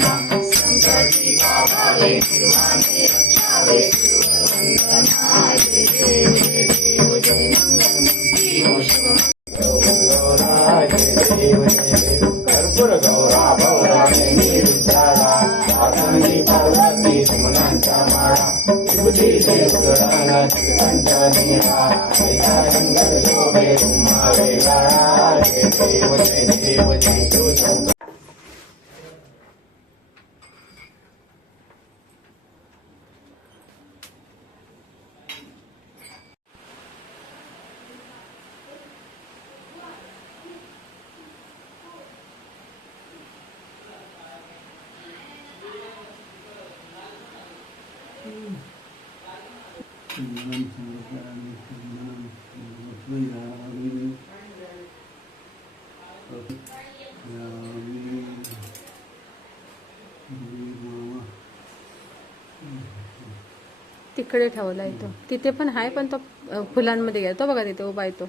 संकटी पावावे निर्वाणे रक्षावे सुरवंदनाय जय देव जय देव जय मंगलमूर्ती ओ शिवमंगल कर्पूर गौरा भौराने निर्विचारा आसनी पार्वती सुमनांच्या माळा विभूती देवगणाला कंठनीरा ऐसा शंकर शोभे उमा वेगाळा जय देव जय देव जय शिवशंकर तिकडे ठेवला आहे तो. तिथे पण आहे पण तो फुलांमध्ये गेला. तो बघा तिथे उभा आहे तो.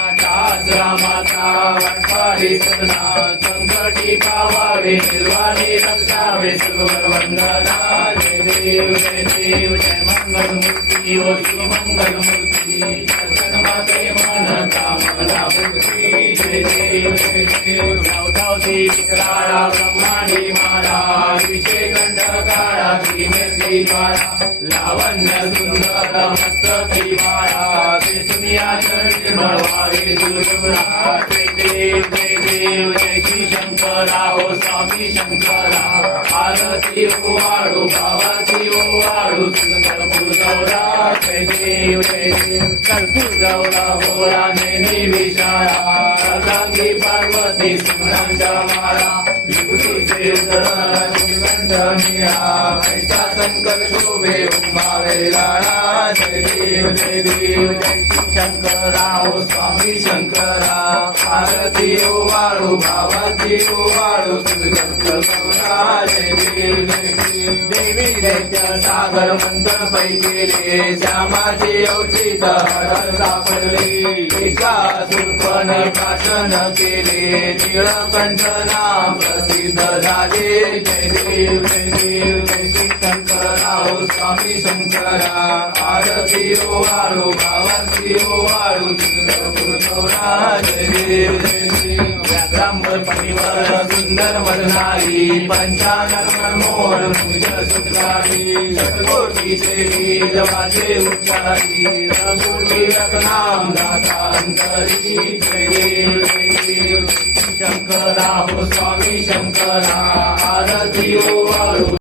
रामाचा वटवारी सदना संकटी पावावे निर्वाणी रक्षावे सुरवर वंदना जय देव जय देव जय मंगल मूर्ती ओ श्री मूर्ती दर्शन माते मन कामना मूर्ती जय देव जय देव धावधावती विकराळा माळा लावण्य सुंदर मस्तकी ते दुनिया चरणी मळवावे दुर्गुणा जय देव जय देव जय श्री शंकरा ओ स्वामी शंकरा आरती ओ वाळू भावाची ओ वाळू कर्पूर गौरा जय देव जय देव कर्पूर गौरा भोळा नेनी विशाळा रंगी पार्वती सिमरांच्या माळा विभूतीचे कंठ निळा शोभे उंबावे लाळा जय देव जय देव जय श्री स्वामी शंकरा आरती ओ वाळू भावाची ओ वाळू कर्पूर गौरा जय देव जय देव देवी दैत्य सागर मंत्र पैकेले श्यामाचे औचित हर सापडले एका सुरपणे भाषण केले निळकंठ नाम प्रसिद्ध झाले जय देव जय देव जय श्री शंकरा ओ स्वामी शंकरा आरती ओ वाळू भावाची ओ वाळू कर्पूर गौरा जय देव जय देव व्याघ्रांबर सुंदर वदनारी पंचानन मनमोहन मुज सुखारी षटकोटीचे उच्चारी रघुटी रघुनाम दासांतरी जय देव जय देव शंकरा हो स्वामी शंकरा आरती हो ओ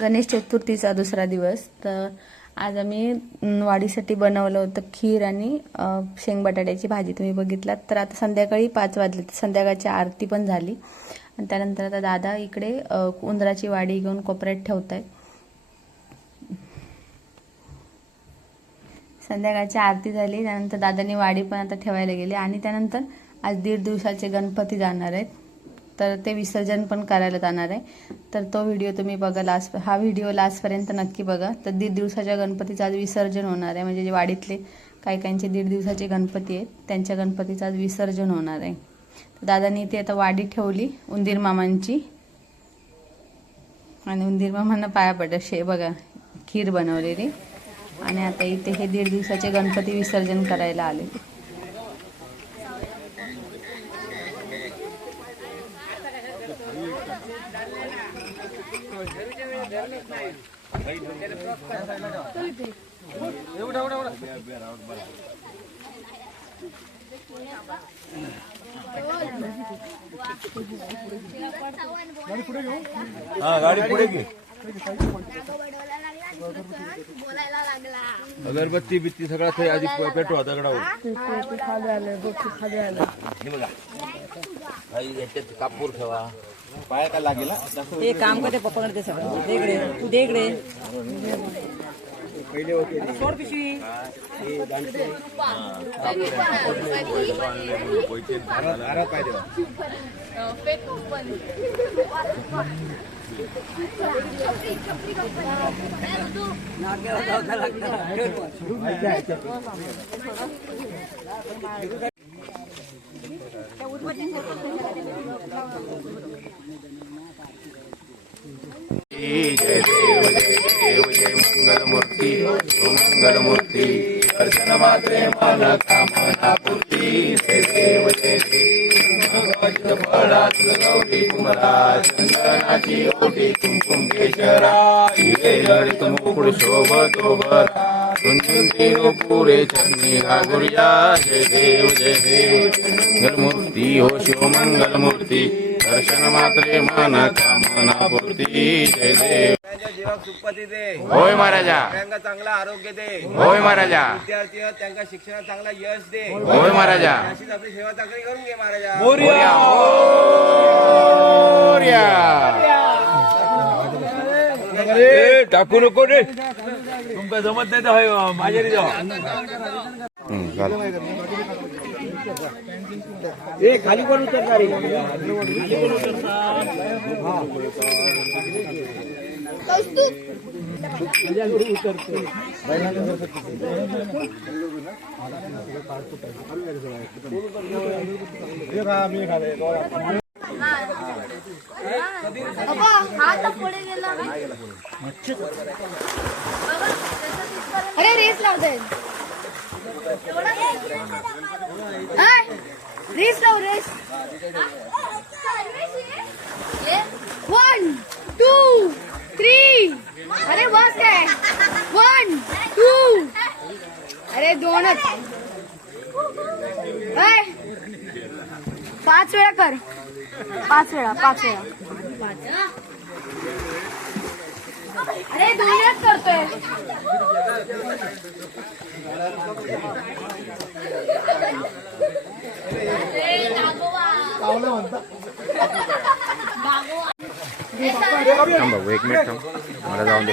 गणेश चतुर्थीचा दुसरा दिवस तर आज आम्ही वाढीसाठी बनवलं होतं खीर आणि शेंग बटाट्याची भाजी. तुम्ही बघितलात. तर आता संध्याकाळी पाच वाजले. तर संध्याकाळची आरती पण झाली. आणि त्यानंतर आता दादा इकडे उंदराची वाडी घेऊन कोपऱ्यात ठेवत आहेत संध्याकाळची आरती झाली. त्यानंतर दादानी वाडी पण आता ठेवायला गेली. आणि त्यानंतर आज दीड दिवसाचे गणपती जाणार आहेत. तर ते विसर्जन पण करायला जाणार आहे. तर तो व्हिडिओ तुम्ही बघा लास्ट हा व्हिडिओ लास्टपर्यंत नक्की बघा. तर दीड दिवसाच्या गणपतीचं आज विसर्जन होणार आहे. म्हणजे जे वाडीतले काही काहींचे दीड दिवसाचे गणपती आहेत त्यांच्या गणपतीचं आज विसर्जन होणार आहे. तर दादानी इथे आता वाडी ठेवली उंदीर मामांची. आणि उंदीर मामांना पाया पडत शे बघा खीर बनवलेली. आणि आता इथे हे दीड दिवसाचे गणपती विसर्जन करायला आले. हा गाडी पुढे घे. अगरबत्ती बित्ती सगळा ते आधी पेटवा दगडावर. हे? बघा. काही याच्यात कापूर ठेवा. पाया काय लागेल हा? ते काम करते पप्पा करते सगळं दे इकडे तू दे इकडे सोड पिशवी दारात पाय ठेवा. जय देव जय देव जय मंगलमूर्ती मंगलमूर्ती अर्चन मात्रे मला कामना पूर्ती जय देव जय देव फळात गौरी कुमरा चंदनाची ओटी कुमकुम केशरा हिरे जडित मुकुड शोभतो बरा पुरे चरणी गागुर्या जय देव जय देव मंगलमूर्ती हो शिव मंगलमूर्ती दर्शन मात्रे मन कामना पूर्ती जय देव त्यांच्या जीवाक सुखपती दे होय महाराजा त्यांना चांगला आरोग्य दे होय महाराजा विद्यार्थी आहेत, त्यांना शिक्षणात चांगला यश दे होय महाराजा अशीच आपली सेवा चांगली करून घे महाराजा मोरया मोरया टाकू नको रे तुमका जमत नाही तर माझ्या जाऊ खाली पण उतरणार बाबा हात पुढे गेला अरे रेस लावते रेस लाव रेस पाच वेळा कर पाच वेळा पाच वेळा. अरे दोनच करतोय. थांब एक मिनिट थांब. मला जाऊन दे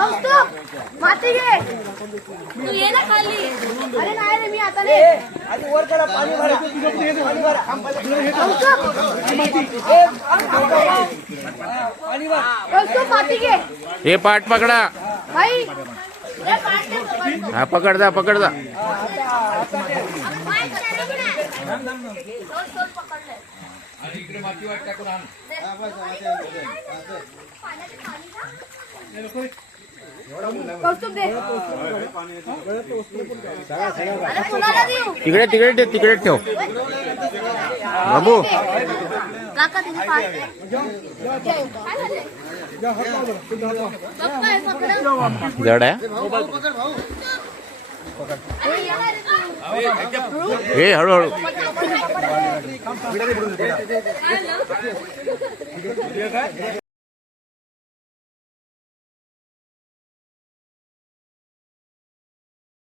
माती घे तू ये ना खाली अरे नाही रे मी आता नाही कौस्तुभ माती घे हे पाठ पकडा. हा पाय चढव ना. दोन तिकडे तिकडे ठेव तिकडे ठेव बाबू. जड आहे. हे हळूहळू?